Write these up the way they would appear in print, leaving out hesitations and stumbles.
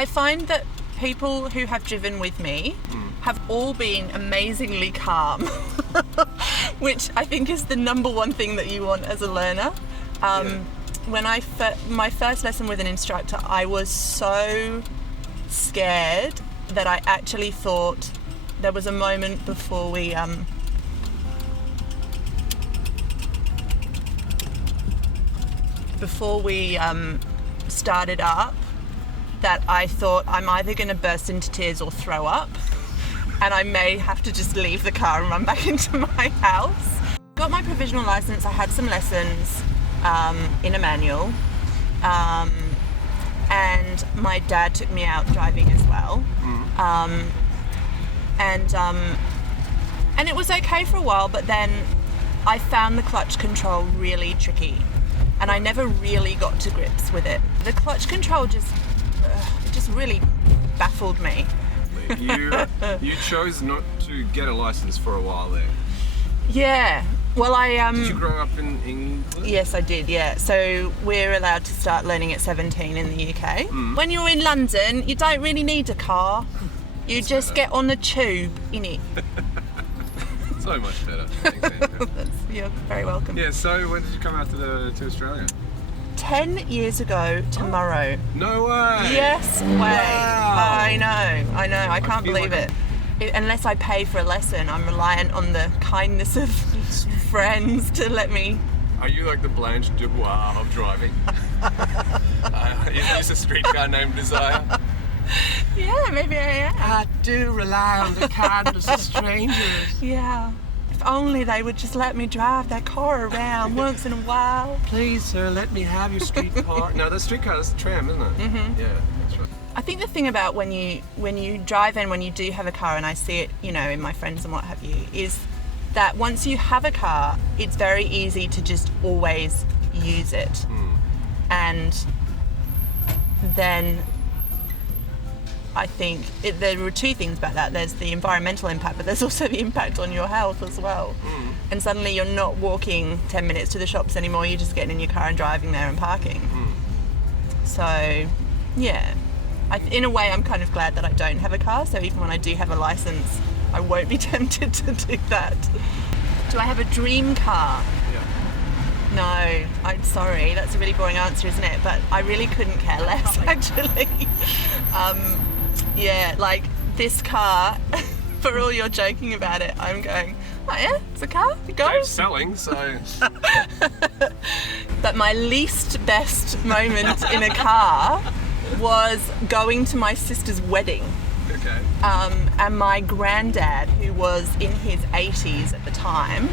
I find that people who have driven with me have all been amazingly calm, which I think is the number one thing that you want as a learner. When my first lesson with an instructor, I was so scared that I actually thought there was a moment before we started up that I thought I'm either going to burst into tears or throw up, and I may have to just leave the car and run back into my house. Got my provisional license. I had some lessons in a manual, and my dad took me out driving as well. And it was okay for a while, but then I found the clutch control really tricky, and I never really got to grips with it. The clutch control just really baffled me. You chose not to get a license for a while there. Yeah. Well, Did you grow up in England? Yes, I did, yeah. So we're allowed to start learning at 17 in the UK. When you're in London, you don't really need a car. You just get on the tube, innit? So much better. Thanks, Andrea. You're very welcome. Yeah, so when did you come out to Australia? 10 years ago tomorrow. No way! Yes way. Wow. I know. I can't believe like it. Unless I pay for a lesson, I'm reliant on the kindness of friends to let me. Are you like the Blanche Dubois of driving? Is this a streetcar named Desire? Yeah, maybe I am. I do rely on the kindness of strangers. Yeah. If only they would just let me drive their car around once in a while. Please, sir, let me have your streetcar. No, that's streetcar, that's a tram, isn't it? Mm-hmm. Yeah, that's right. I think the thing about when you drive and when you do have a car, and I see it, in my friends and what have you, is that once you have a car, it's very easy to just always use it. And then I think there were two things about that. There's the environmental impact, but there's also the impact on your health as well. And suddenly you're not walking 10 minutes to the shops anymore, you're just getting in your car and driving there and parking. So, yeah. In a way, I'm kind of glad that I don't have a car, so even when I do have a license, I won't be tempted to do that. Do I have a dream car? Yeah. No, I'm sorry, that's a really boring answer, isn't it? But I really couldn't care less, actually. Yeah, like this car, for all you're joking about it, I'm going, oh yeah, it's a car, it goes. James selling, so... But my least best moment in a car was going to my sister's wedding. Okay. And my granddad, who was in his 80s at the time,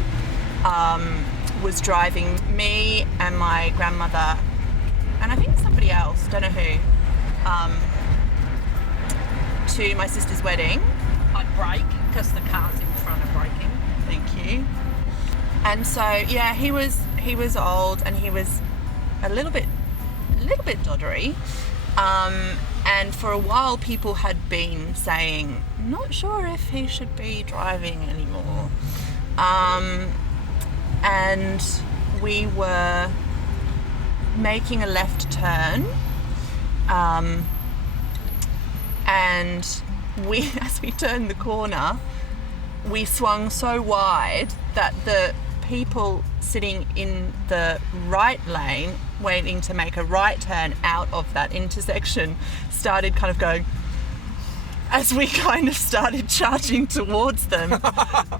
was driving me and my grandmother, and I think somebody else, don't know who, to my sister's wedding. I'd brake because the car's in front of braking. Thank you. And so yeah, he was old and he was a little bit doddery. And for a while people had been saying, not sure if he should be driving anymore. And we were making a left turn. And as we turned the corner, we swung so wide that the people sitting in the right lane waiting to make a right turn out of that intersection started kind of going, as we kind of started charging towards them.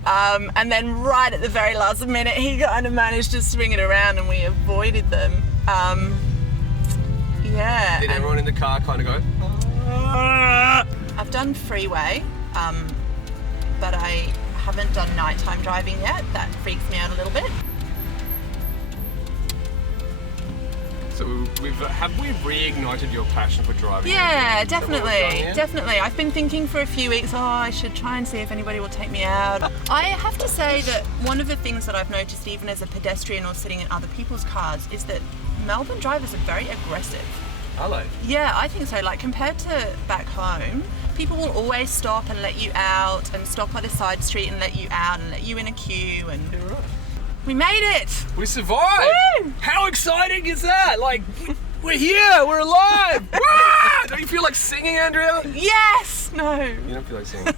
And then right at the very last minute, he kind of managed to swing it around and we avoided them. Yeah. Did everyone in the car kind of go? I've done freeway, but I haven't done nighttime driving yet. That freaks me out a little bit. So have we reignited your passion for driving? Yeah, definitely. I've been thinking for a few weeks, I should try and see if anybody will take me out. I have to say that one of the things that I've noticed, even as a pedestrian or sitting in other people's cars, is that Melbourne drivers are very aggressive. Are they? Yeah, I think so. Like, compared to back home, people will always stop and let you out, and stop by the side street and let you out and let you in a queue, and we made it! We survived! Woo! How exciting is that? Like, We're here! We're alive! Ah! Don't you feel like singing, Andrea? Yes! No. You don't feel like singing.